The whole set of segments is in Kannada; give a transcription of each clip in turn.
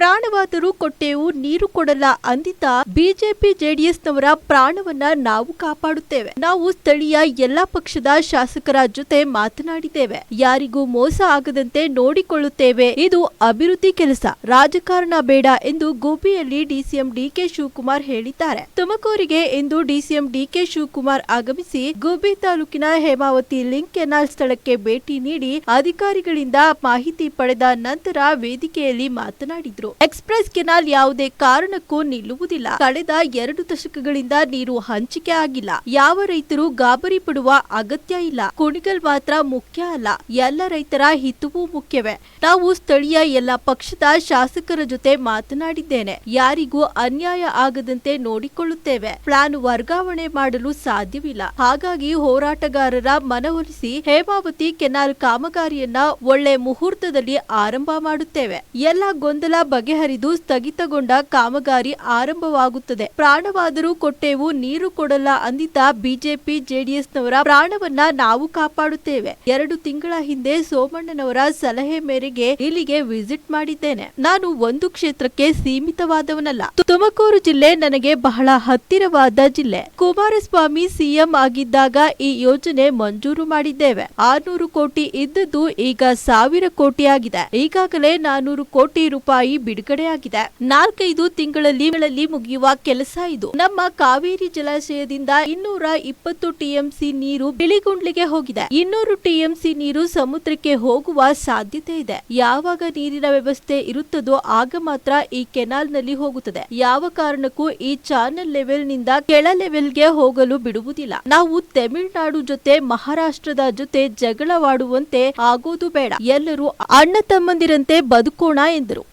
ಪ್ರಾಣವಾದರೂ ಕೊಟ್ಟೆವು ನೀರು ಕೊಡಲ್ಲ ಅಂದಿದ್ದ ಬಿಜೆಪಿ ಜೆಡಿಎಸ್ನವರ ಪ್ರಾಣವನ್ನ ನಾವು ಕಾಪಾಡುತ್ತೇವೆ. ನಾವು ಸ್ಥಳೀಯ ಎಲ್ಲಾ ಪಕ್ಷದ ಶಾಸಕರ ಜೊತೆ ಮಾತನಾಡಿದ್ದೇವೆ. ಯಾರಿಗೂ ಮೋಸ ಆಗದಂತೆ ನೋಡಿಕೊಳ್ಳುತ್ತೇವೆ. ಇದು ಅಭಿವೃದ್ಧಿ ಕೆಲಸ, ರಾಜಕಾರಣ ಬೇಡ ಎಂದು ಗುಬ್ಬಿಯಲ್ಲಿ ಡಿಸಿಎಂ ಡಿಕೆ ಶಿವಕುಮಾರ್ ಹೇಳಿದ್ದಾರೆ. ತುಮಕೂರಿಗೆ ಇಂದು ಡಿಸಿಎಂ ಡಿಕೆ ಶಿವಕುಮಾರ್ ಆಗಮಿಸಿ ಗುಬ್ಬಿ ತಾಲೂಕಿನ ಹೇಮಾವತಿ ಲಿಂಕ್ ಕೆನಾಲ್ ಸ್ಥಳಕ್ಕೆ ಭೇಟಿ ನೀಡಿ ಅಧಿಕಾರಿಗಳಿಂದ ಮಾಹಿತಿ ಪಡೆದ ನಂತರ ವೇದಿಕೆಯಲ್ಲಿ ಮಾತನಾಡಿದರು. ಎಕ್ಸ್ಪ್ರೆಸ್ ಕೆನಾಲ್ ಯಾವುದೇ ಕಾರಣಕ್ಕೂ ನಿಲ್ಲುವುದಿಲ್ಲ. ಕಳೆದ 2 ದಶಕಗಳಿಂದ ನೀರು ಹಂಚಿಕೆ ಆಗಿಲ್ಲ. ಯಾವ ರೈತರು ಗಾಬರಿ ಪಡುವ ಅಗತ್ಯ ಇಲ್ಲ. ಕುಣಿಗಲ್ ಮಾತ್ರ ಮುಖ್ಯ ಅಲ್ಲ, ಎಲ್ಲ ರೈತರ ಹಿತವೂ ಮುಖ್ಯವೇ. ನಾವು ಸ್ಥಳೀಯ ಎಲ್ಲ ಪಕ್ಷದ ಶಾಸಕರ ಜೊತೆ ಮಾತನಾಡಿದ್ದೇನೆ. ಯಾರಿಗೂ ಅನ್ಯಾಯ ಆಗದಂತೆ ನೋಡಿಕೊಳ್ಳುತ್ತೇವೆ. ಪ್ಲಾನ್ ವರ್ಗಾವಣೆ ಮಾಡಲು ಸಾಧ್ಯವಿಲ್ಲ. ಹಾಗಾಗಿ ಹೋರಾಟಗಾರರ ಮನವೊಲಿಸಿ ಹೇಮಾವತಿ ಕೆನಾಲ್ ಕಾಮಗಾರಿಯನ್ನ ಒಳ್ಳೆ ಮುಹೂರ್ತದಲ್ಲಿ ಆರಂಭ ಮಾಡುತ್ತೇವೆ. ಎಲ್ಲ ಗೊಂದಲ ಬಗೆಹರಿದು ಸ್ಥಗಿತಗೊಂಡ ಕಾಮಗಾರಿ ಆರಂಭವಾಗುತ್ತದೆ. ಪ್ರಾಣವಾದರೂ ಕೊಟ್ಟೆವು ನೀರು ಕೊಡಲ್ಲ ಅಂದಿದ್ದ ಬಿಜೆಪಿ ಜೆಡಿಎಸ್ನವರ ಪ್ರಾಣವನ್ನ ನಾವು ಕಾಪಾಡುತ್ತೇವೆ. 2 ತಿಂಗಳ ಹಿಂದೆ ಸೋಮಣ್ಣನವರ ಸಲಹೆ ಮೇರೆಗೆ ಇಲ್ಲಿಗೆ ವಿಸಿಟ್ ಮಾಡಿದ್ದೇನೆ. ನಾನು ಒಂದು ಕ್ಷೇತ್ರಕ್ಕೆ ಸೀಮಿತವಾದವನಲ್ಲ. ತುಮಕೂರು ಜಿಲ್ಲೆ ನನಗೆ ಬಹಳ ಹತ್ತಿರವಾದ ಜಿಲ್ಲೆ. ಕುಮಾರಸ್ವಾಮಿ ಸಿಎಂ ಆಗಿದ್ದಾಗ ಈ ಯೋಜನೆ ಮಂಜೂರು ಮಾಡಿದ್ದೇವೆ. 600 ಕೋಟಿ ಇದ್ದದ್ದು ಈಗ 1000 ಕೋಟಿ ಆಗಿದೆ. ಈಗಾಗಲೇ 400 ಕೋಟಿ ರೂಪಾಯಿ ಬಿಡುಗಡೆಯಾಗಿದೆ. 4-5 ತಿಂಗಳಲ್ಲಿ ಮುಗಿಯುವ ಕೆಲಸ ಇದು. ನಮ್ಮ ಕಾವೇರಿ ಜಲಾಶಯದಿಂದ 220 ಟಿಎಂಸಿ ನೀರು ಬಿಳಿಗುಂಡ್ಲಿಗೆ ಹೋಗಿದೆ. 200 ಟಿಎಂಸಿ ನೀರು ಸಮುದ್ರಕ್ಕೆ ಹೋಗುವ ಸಾಧ್ಯತೆ ಇದೆ. ಯಾವಾಗ ನೀರಿನ ವ್ಯವಸ್ಥೆ ಇರುತ್ತದೋ ಆಗ ಮಾತ್ರ ಈ ಕೆನಾಲ್ ನಲ್ಲಿ ಹೋಗುತ್ತದೆ. ಯಾವ ಕಾರಣಕ್ಕೂ ಈ ಚಾನಲ್ ಲೆವೆಲ್ ನಿಂದ ಕೆಳ ಲೆವೆಲ್ಗೆ ಹೋಗಲು ಬಿಡುವುದಿಲ್ಲ. ನಾವು ತಮಿಳುನಾಡು ಜೊತೆ ಮಹಾರಾಷ್ಟ್ರದ ಜೊತೆ ಜಗಳವಾಡುವಂತೆ ಆಗೋದು ಬೇಡ. ಎಲ್ಲರೂ ಅಣ್ಣ ತಮ್ಮಂದಿರಂತೆ ಬದುಕೋಣ ಎಂದರು.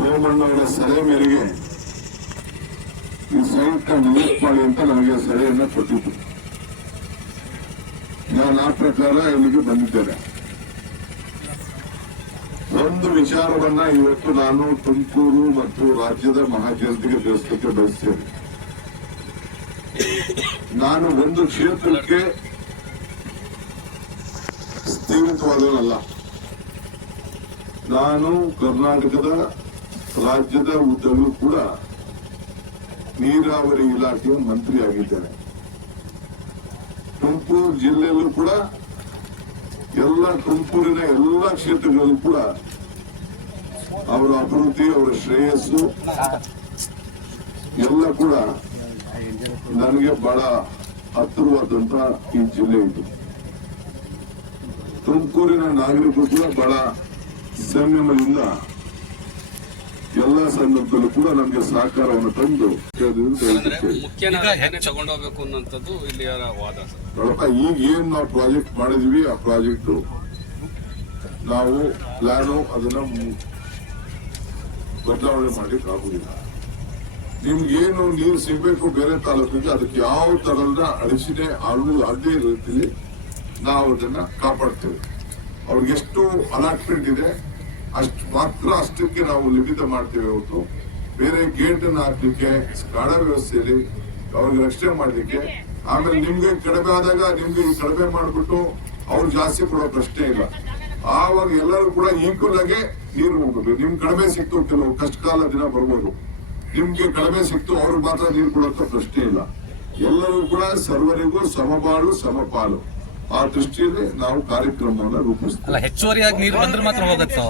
ಸೋಮಣ್ಣವರ ಸಲಹೆ ಮೇರೆಗೆ ಈ ಸೈಟ್ ವಿಸಿಟ್ ಮಾಡಿ ಅಂತ ನಮಗೆ ಸಲಹೆಯನ್ನ ಕೊಟ್ಟಿದ್ದು. ನಾನು ಆ ಪ್ರಕಾರ ಇಲ್ಲಿಗೆ ಬಂದಿದ್ದೇನೆ. ಒಂದು ವಿಚಾರವನ್ನ ಇವತ್ತು ನಾನು ತುಮಕೂರು ಮತ್ತು ರಾಜ್ಯದ ಮಹಾಜನತೆಗೆ ತಿಳಿಸಲಿಕ್ಕೆ ಬಯಸ್ತೇನೆ. ನಾನು ಒಂದು ಕ್ಷೇತ್ರಕ್ಕೆ ಸ್ಥೀಮಿತವಾದವನಲ್ಲ. ನಾನು ಕರ್ನಾಟಕದ ರಾಜ್ಯದ ಉದ್ದಕ್ಕೂ ಕೂಡ ನೀರಾವರಿ ಇಲಾಖೆಯ ಮಂತ್ರಿ ಆಗಿದ್ದೇನೆ. ತುಮಕೂರು ಜಿಲ್ಲೆಯಲ್ಲೂ ಕೂಡ ತುಮಕೂರಿನ ಎಲ್ಲ ಕ್ಷೇತ್ರಗಳಲ್ಲೂ ಕೂಡ ಅವರ ಅಭಿವೃದ್ಧಿ, ಅವರ ಶ್ರೇಯಸ್ಸು ಎಲ್ಲ ಕೂಡ ನನಗೆ ಬಹಳ ಹತ್ತಿರವಾದಂತ ಈ ಜಿಲ್ಲೆ ಇದು. ತುಮಕೂರಿನ ನಾಗರಿಕರು ಕೂಡ ಬಹಳ ಸಂಯಮದಿಂದ ಎಲ್ಲ ಸಂದರ್ಭದಲ್ಲೂ ಕೂಡ ನಮಗೆ ಸಹಕಾರವನ್ನು ತಂದು ತಗೊಂಡೋಗ್ಬೇಕು ಅನ್ನೋಂಥದ್ದು ಇಲ್ಲಿಯ ವಾದ. ಈಗ ಏನ್ ನಾವು ಪ್ರಾಜೆಕ್ಟ್ ಮಾಡಿದ್ವಿ, ಆ ಪ್ರಾಜೆಕ್ಟ್ ನಾವು ಪ್ಲಾನು ಅದನ್ನ ಬದಲಾವಣೆ ಮಾಡ್ಲಿಕ್ಕೆ ಆಗುದಿಲ್ಲ. ನಿಮ್ಗೇನು ನೀರು ಸಿಗಬೇಕು ಬೇರೆ ತಾಲೂಕಿಗೆ, ಅದಕ್ಕೆ ಯಾವ ತರದ ಅಡಚಣೆ ಆಗದೇ ರೀತಿಯಲ್ಲಿ ನಾವು ಅದನ್ನ ಕಾಪಾಡ್ತೇವೆ. ಅವ್ರಿಗೆ ಎಷ್ಟು ಅಲಾಟ್ಮೆಂಟ್ ಇದೆ ಅಷ್ಟಕ್ಕೆ ನಾವು ಲಿಮಿತ ಮಾಡ್ತೇವೆ ಹೊರತು ಬೇರೆ ಗೇಟ್ ಅನ್ನು ಹಾಕ್ಲಿಕ್ಕೆ, ಕಾಡ ವ್ಯವಸ್ಥೆಯಲ್ಲಿ ಅವ್ರಿಗೆ ರಕ್ಷಣೆ ಮಾಡ್ಲಿಕ್ಕೆ, ಆಮೇಲೆ ನಿಮ್ಗೆ ಕಡಿಮೆ ಆದಾಗ ನಿಮ್ಗೆ ಕಡಿಮೆ ಮಾಡ್ಬಿಟ್ಟು ಅವ್ರು ಜಾಸ್ತಿ ಕೊಡೋ ಪ್ರಶ್ನೆ ಇಲ್ಲ. ಆವಾಗ ಎಲ್ಲರೂ ಕೂಡ ಈಕ್ವಲ್ ಆಗಿ ನೀರು ಹೋಗ್ಬೇಕು. ನಿಮ್ ಕಡಿಮೆ ಸಿಕ್ತು, ಕೆಲವು ಕಷ್ಟಕಾಲ ದಿನ ಬರ್ಬೋದು, ನಿಮ್ಗೆ ಕಡಿಮೆ ಸಿಕ್ತು ಅವ್ರಿಗೆ ಮಾತ್ರ ನೀರು ಕೊಡೋಂತ ಪ್ರಶ್ನೆ ಇಲ್ಲ. ಎಲ್ಲರೂ ಕೂಡ ಸರ್ವರಿಗೂ ಸಮಬಾಳು ಸಮಪಾಲು, ಆ ದೃಷ್ಟಿಯಲ್ಲಿ ನಾವು ಕಾರ್ಯಕ್ರಮವನ್ನು ರೂಪಿಸ್ತೀವಿ. ಹೆಚ್ಚುವರಿಯಾಗಿ ನೀರು ಬಂದ್ರೆ ಮಾತ್ರ ಹೋಗುತ್ತೋ?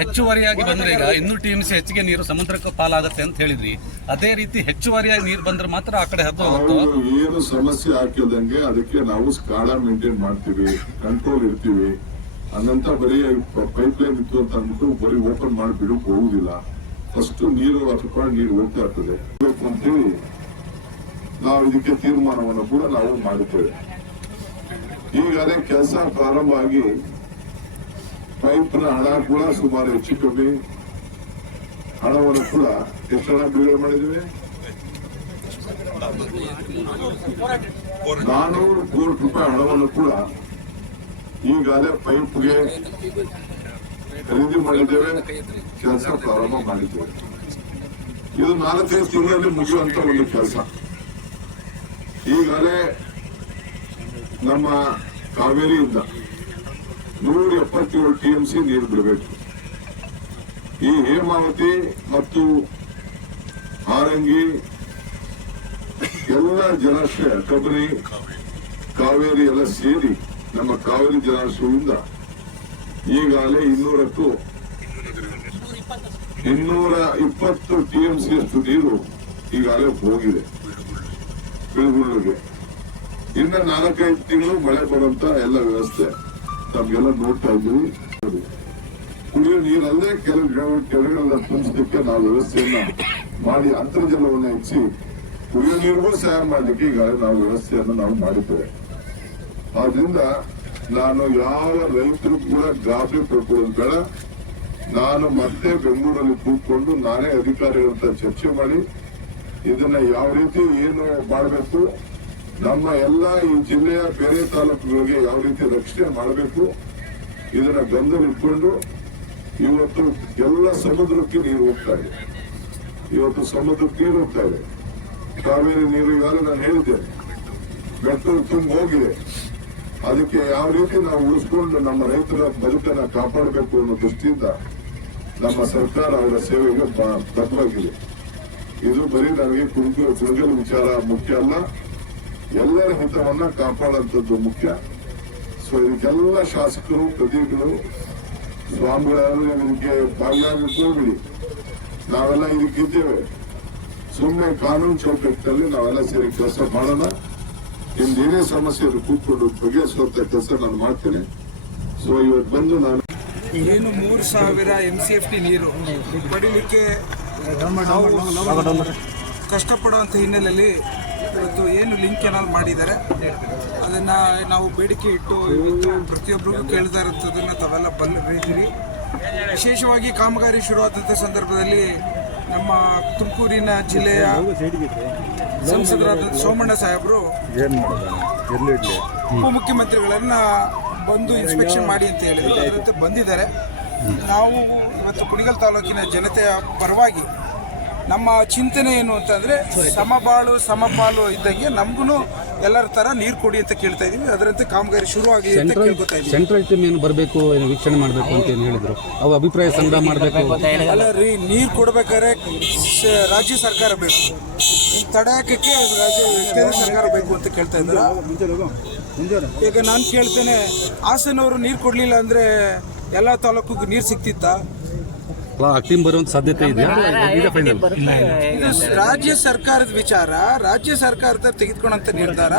ಹೆಚ್ಚುವರಿಯಾಗಿ ಬಂದ್ರೆ ಈಗ 200 ಟಿಎಂಸಿ ಹೆಚ್ಚಿಗೆ ನೀರು ಸಮುದ್ರಕ್ಕೆ ಪಾಲಾಗುತ್ತೆ ಅಂತ ಹೇಳಿದ್ರಿ. ಅದೇ ರೀತಿ ಹೆಚ್ಚುವರಿಯಾಗಿ ನೀರು ಬಂದ್ರೆ ಮಾತ್ರ ಆ ಕಡೆ ಹತ್ತು ಹೋಗುತ್ತೋ? ಏನು ಸಮಸ್ಯೆ ಹಾಕಿದಂಗೆ ಅದಕ್ಕೆ ನಾವು ಸ್ಕಾಡಾ ಮೇಂಟೈನ್ ಮಾಡ್ತೀವಿ, ಕಂಟ್ರೋಲ್ ಇರ್ತೀವಿ. ಹಂಗಂತ ಬರೀ ಪೈಪ್ ಲೈನ್ ಇತ್ತು ಅಂತ ಅಂದ್ಬಿಟ್ಟು ಬರೀ ಓಪನ್ ಮಾಡಿ ಬಿಡಕ್ ಹೋಗುದಿಲ್ಲ. ಫಸ್ಟ್ ನೀರು ಹತ್ಕೊಂಡು ನೀರು ಹೋಗ್ತಾ ಇರ್ತದೆ ಅಂತೇಳಿ ನಾವು ಇದಕ್ಕೆ ತೀರ್ಮಾನವನ್ನು ಕೂಡ ನಾವು ಮಾಡಿದ್ದೇವೆ. ಈಗಾಗಲೇ ಕೆಲಸ ಪ್ರಾರಂಭ ಆಗಿ ಪೈಪ್ನ ಹಣ ಕೂಡ ಸುಮಾರು ಹೆಚ್ಚು ಕಮ್ಮಿ ಹಣವನ್ನು ಕೂಡ ಎಷ್ಟು ಹಣ ಬಿಡುಗಡೆ ಮಾಡಿದ್ದೀವಿ? 400 ಕೋಟಿ ರೂಪಾಯಿ ಹಣವನ್ನು ಕೂಡ ಈಗಾಗಲೇ ಪೈಪ್ಗೆ ಖರೀದಿ ಮಾಡಿದ್ದೇವೆ, ಕೆಲಸ ಪ್ರಾರಂಭ ಮಾಡಿದ್ದೇವೆ. ಇದು 4-5 ತಿಂಗಳಲ್ಲಿ ಮುಗಿಯುವಂತ ಒಂದು ಕೆಲಸ. ಈಗಾಗಲೇ ನಮ್ಮ ಕಾವೇರಿಯಿಂದ 177 TMC ನೀರು ಬಿಡಬೇಕು. ಈ ಹೇಮಾವತಿ ಮತ್ತು ಹಾರಂಗಿ ಎಲ್ಲ ಜಲಾಶಯ, ಕಬಿನಿ, ಕಾವೇರಿ ಎಲ್ಲ ಸೇರಿ ನಮ್ಮ ಕಾವೇರಿ ಜಲಾಶಯದಿಂದ ಈಗಾಗಲೇ 220 TMC ಅಷ್ಟು ನೀರು ಈಗಾಗಲೇ ಹೋಗಿದೆ ಬೆಳಗುಳ್ಳಿಗೆ. ಇನ್ನು 4-5 ತಿಂಗಳು ಮಳೆ ಬರುವಂತ ಎಲ್ಲ ವ್ಯವಸ್ಥೆ ನಮ್ಗೆಲ್ಲ ನೋಡ್ತಾ ಇದ್ದೀವಿ. ಕುಡಿಯೋ ನೀರಲ್ಲೇ ಕೆಲವು ಕೆರೆಗಳನ್ನ ತುಂಬಿಸಲಿಕ್ಕೆ ನಾವು ವ್ಯವಸ್ಥೆಯನ್ನ ಮಾಡಿ ಅಂತರ್ಜಲವನ್ನು ಹೆಚ್ಚಿ ಕುಡಿಯೋ ನೀರಿಗೂ ಸಹಾಯ ಮಾಡಲಿಕ್ಕೆ ಈಗಾಗಲೇ ನಾವು ವ್ಯವಸ್ಥೆಯನ್ನು ನಾವು ಮಾಡಿದ್ದೇವೆ. ಆದ್ರಿಂದ ನಾನು ಯಾವ ರೈತರು ಕೂಡ ಗಾಬರಿ ಪಡ್ಕೊಳ್ಳೋದು ಬೇಡ. ನಾನು ಮತ್ತೆ ಬೆಂಗಳೂರಲ್ಲಿ ಕೂತ್ಕೊಂಡು ನಾನೇ ಅಧಿಕಾರಿಗಳ ಹತ್ರ ಚರ್ಚೆ ಮಾಡಿ ಇದನ್ನ ಯಾವ ರೀತಿ ಏನು ಮಾಡಬೇಕು, ನಮ್ಮ ಎಲ್ಲ ಈ ಜಿಲ್ಲೆಯ ಬೇರೆ ತಾಲೂಕುಗಳಿಗೆ ಯಾವ ರೀತಿ ರಕ್ಷಣೆ ಮಾಡಬೇಕು, ಇದನ್ನ ಗಮನದಲ್ಲಿಟ್ಕೊಂಡು ಇವತ್ತು ಎಲ್ಲ ಸಮುದ್ರಕ್ಕೆ ನೀರು ಹೋಗ್ತಾ ಇದೆ. ಇವತ್ತು ಸಮುದ್ರಕ್ಕೆ ನೀರು ಹೋಗ್ತಾ ಇದೆ. ಕಾವೇರಿ ನೀರು ಈಗಾಗಲೇ ನಾನು ಹೇಳಿದ್ದೇನೆ, ಬೆಟ್ಟದ ತುಂಬ ಹೋಗಿದೆ. ಅದಕ್ಕೆ ಯಾವ ರೀತಿ ನಾವು ಉಳಿಸ್ಕೊಂಡು ನಮ್ಮ ರೈತರ ಬದುಕನ್ನ ಕಾಪಾಡಬೇಕು ಅನ್ನೋ ದೃಷ್ಟಿಯಿಂದ ನಮ್ಮ ಸರ್ಕಾರ ಅವರ ಸೇವೆಗೆ ಬದ್ಧವಾಗಿದೆ. ಇದು ಬರೀ ನನಗೆ ಕುಣಗಲ್ ವಿಚಾರ ಮುಖ್ಯ ಅಲ್ಲ, ಎಲ್ಲರ ಹಿತವನ್ನ ಕಾಪಾಡುವಂಥದ್ದು ಮುಖ್ಯ. ಸೊ ಇದಕ್ಕೆಲ್ಲ ಶಾಸಕರು, ಪ್ರತಿಗಳು, ಸ್ವಾಮಿಗಳೆಲ್ಲ ಇದಕ್ಕೆ ಭಾಗಿಯಾಗಕ್ಕೆ ಹೋಗ್ಬಿಡಿ. ನಾವೆಲ್ಲ ಇದಕ್ಕಿದ್ದೇವೆ. ಸುಮ್ಮನೆ ಕಾನೂನು ಚೌಕಟ್ಟಿನಲ್ಲಿ ನಾವೆಲ್ಲ ಸೇರಿ ಕೆಲಸ ಮಾಡೋಣ. ನಿಮ್ದೇನೇ ಸಮಸ್ಯೆ ಕೂತ್ಕೊಂಡು ಬಗೆಹರಿಸುವಂತ ಕೆಲಸ ನಾನು ಮಾಡ್ತೇನೆ. ಸೊ ಇವತ್ತು ಬಂದು ನಾನು ಏನು 3000 MCFT ನೀರು ಪಡೀಲಿಕ್ಕೆ ಕಷ್ಟಪಡುವಂಥ ಹಿನ್ನೆಲೆಯಲ್ಲಿ ಇವತ್ತು ಏನು ಲಿಂಕ್ ಕೆನಾಲ್ ಮಾಡಿದ್ದಾರೆ ಅದನ್ನು ನಾವು ಬೇಡಿಕೆ ಇಟ್ಟು ಇವತ್ತು ಪ್ರತಿಯೊಬ್ಬರಿಗೂ ಕೇಳ್ತಾ ಇರೋಂಥದ್ದನ್ನು ತಾವೆಲ್ಲ ಬಂದಿದ್ದೀರಿ. ವಿಶೇಷವಾಗಿ ಕಾಮಗಾರಿ ಶುರುವಾದಂಥ ಸಂದರ್ಭದಲ್ಲಿ ನಮ್ಮ ತುಮಕೂರಿನ ಜಿಲ್ಲೆಯ ಸಂಸದರಾದ ಸೋಮಣ್ಣ ಸಾಹೇಬರು ಉಪಮುಖ್ಯಮಂತ್ರಿಗಳನ್ನ ಬಂದು ಇನ್ಸ್ಪೆಕ್ಷನ್ ಮಾಡಿ ಅಂತ ಹೇಳಿದ್ರು. ಅದರಂತೆ ಬಂದಿದ್ದಾರೆ. ನಾವು ಇವತ್ತು ಕುಣಿಗಲ್ ತಾಲೂಕಿನ ಜನತೆಯ ಪರವಾಗಿ ನಮ್ಮ ಚಿಂತನೆ ಏನು ಅಂತಂದರೆ ಸಮಬಾಳು ಸಮಪಾಲು ಇದ್ದಂಗೆ ನಮಗೂ ಎಲ್ಲರ ಥರ ನೀರು ಕೊಡಿ ಅಂತ ಕೇಳ್ತಾ ಇದ್ದೀವಿ. ಅದರಂತೆ ಕಾಮಗಾರಿ ಶುರು ಆಗಿದೆ ಅಂತ ಕೇಳ್ಕೊತಾ ಇದ್ದೀವಿ. ಸೆಂಟ್ರಲ್ ಟೀಮ್ ಏನು ಬರಬೇಕು, ವೀಕ್ಷಣೆ ಮಾಡಬೇಕು ಅಂತ ಏನು ಹೇಳಿದ್ರು, ಅವು ಅಭಿಪ್ರಾಯ ಸಂಗ್ರಹ ಮಾಡಬೇಕು. ಅಲ್ಲ ರೀ, ನೀರು ಕೊಡ್ಬೇಕಾದ್ರೆ ರಾಜ್ಯ ಸರ್ಕಾರ ಬೇಕು, ತಡೆಯೋಕ್ಕೆ ಕೇಂದ್ರ ಸರ್ಕಾರ ಬೇಕು ಅಂತ ಕೇಳ್ತಾ ಇದ್ದಾರೆ. ಈಗ ನಾನು ಕೇಳ್ತೇನೆ, ಹಾಸನವರು ನೀರು ಕೊಡಲಿಲ್ಲ ಅಂದರೆ ಎಲ್ಲ ತಾಲೂಕಿಗೂ ನೀರು ಸಿಗ್ತಿತ್ತಾ? ಟೀಮ್ ಬರುವಂತ ಸಾಧ್ಯತೆ ಇದೆಯಾ? ಇದು ರಾಜ್ಯ ಸರ್ಕಾರದ ವಿಚಾರ, ರಾಜ್ಯ ಸರ್ಕಾರದ ತೆಗೆದುಕೊಂಡಂತ ನಿರ್ಧಾರ.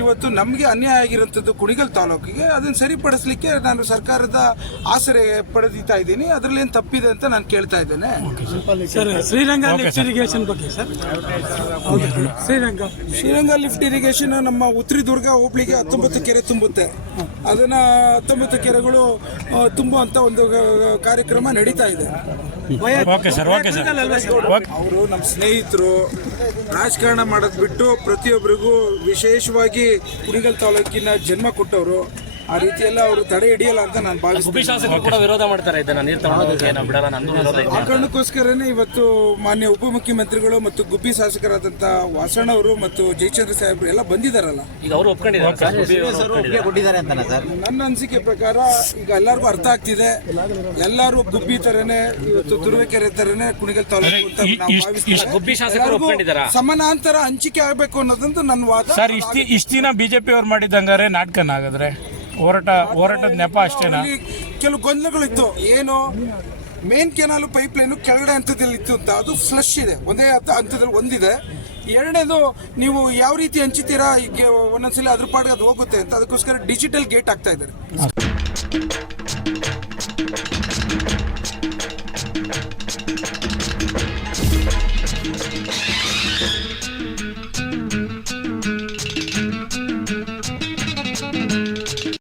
ಇವತ್ತು ನಮಗೆ ಅನ್ಯಾಯ ಆಗಿರುವಂಥದ್ದು ಕುಣಿಗಲ್ ತಾಲೂಕಿಗೆ, ಅದನ್ನು ಸರಿಪಡಿಸಲಿಕ್ಕೆ ನಾನು ಸರ್ಕಾರದ ಆಸರೆ ಪಡೆದಿತಾ ಇದ್ದೀನಿ. ಅದರಲ್ಲಿ ಏನು ತಪ್ಪಿದೆ ಅಂತ ನಾನು ಕೇಳ್ತಾ ಇದ್ದೇನೆ. ಶ್ರೀರಂಗ ಲಿಫ್ಟ್ ಇರಿಗೇಷನ್ ಬಗ್ಗೆ ಸರ್, ಶ್ರೀರಂಗ ಲಿಫ್ಟ್ ಇರಿಗೇಷನ್ ನಮ್ಮ ಉತ್ತರದುರ್ಗ ಹೋಬಳಿಗೆ 19 ಕೆರೆ ತುಂಬುತ್ತೆ. ಅದನ್ನ 19 ಕೆರೆಗಳು ತುಂಬುವಂತ ಒಂದು ಕಾರ್ಯಕ್ರಮ ನಡೀತಾ ಇದೆ. ಅವರು ನಮ್ಮ ಸ್ನೇಹಿತರು, ರಾಜಕಾರಣ ಮಾಡೋದು ಬಿಟ್ಟು ಪ್ರತಿಯೊಬ್ಬರಿಗೂ ವಿಶೇಷವಾಗಿ ಕುಣಿಗಲ್ ತಾಲೂಕಿನ ಜನ್ಮ ಕೊಟ್ಟವರು. ಆ ರೀತಿಯೆಲ್ಲ ಅವರು ತಡೆ ಹಿಡಿಯಲ್ಲ ಅಂತ ನಾನು ಭಾವಿಸ್ತೀನಿ. ಕೂಡ ವಿರೋಧ ಮಾಡ್ತಾರೆ ಇದನ್ನ ನೀರು ತಗೊಳ್ಳೋದಕ್ಕೆ ನಾವು ಬಿಡಲ್ಲ, ನಂದು ವಿರೋಧ ಇದೆ. ಆ ಕಾರಣಕ್ಕೋಸ್ಕರನೇ ಇವತ್ತು ಮಾನ್ಯ ಉಪಮುಖ್ಯಮಂತ್ರಿಗಳು ಮತ್ತು ಗುಬ್ಬಿ ಶಾಸಕರಾದಂಥ ವಾಸಣ್ಣವರು ಮತ್ತು ಜಯಚಂದ್ರ ಸಾಹೇಬರು ಎಲ್ಲ ಬಂದಿದ್ದಾರಲ್ಲ. ಈಗ ಅವರು ಒಪ್ಕೊಂಡಿದ್ದಾರೆ ಅಂತಾನೆ ಸರ್. ನನ್ನ ಅನಿಸಿಕೆ ಪ್ರಕಾರ ಈಗ ಎಲ್ಲರಿಗೂ ಅರ್ಥ ಆಗ್ತಿದೆ. ಎಲ್ಲರೂ ಗುಬ್ಬಿ ತರನೇ, ಇವತ್ತು ತುರುವೇಕೆರೆ ತರನೇ ಕುಣಿಗಲ್ ತಾಲೂಕು ಅಂತ ನಾವು ಭಾವಿಸ್ತೀವಿ. ಗುಬ್ಬಿ ಶಾಸಕರು ಒಪ್ಕೊಂಡಿದ್ದಾರಾ? ಸಮಾನಾಂತರ ಹಂಚಿಕೆ ಆಗಬೇಕು ಅನ್ನೋದಂತೂ ನನ್ನ ವಾದ ಸರ್. ಇಷ್ಟು ದಿನ ಬಿಜೆಪಿ ಅವ್ರು ಮಾಡಿದಂಗಾರೆ ನಾಟಕನ ಆಗಿದ್ರೆ ಹೋರಾಟದ ನೆಪ ಅಷ್ಟೇನಾ? ಕೆಲವು ಗೊಂದಲಗಳಿತ್ತು. ಏನು ಮೇನ್ ಕೆನಾಲ್ ಪೈಪ್ ಲೈನು ಕೆಳಗಡೆ ಹಂತದಲ್ಲಿ ಇತ್ತು ಅಂತ, ಅದು ಫ್ಲಶ್ ಇದೆ, ಒಂದೇ ಹಂತದಲ್ಲಿ ಒಂದಿದೆ. ಎರಡನೇದು ನೀವು ಯಾವ ರೀತಿ ಹಂಚಿತೀರಾ, ಈಗ ಒಂದೊಂದ್ಸಲ ಅದ್ರ ಪಾಡಿಗೆ ಅದು ಹೋಗುತ್ತೆ ಅಂತ, ಅದಕ್ಕೋಸ್ಕರ ಡಿಜಿಟಲ್ ಗೇಟ್ ಆಗ್ತಾ ಇದ್ದಾರೆ.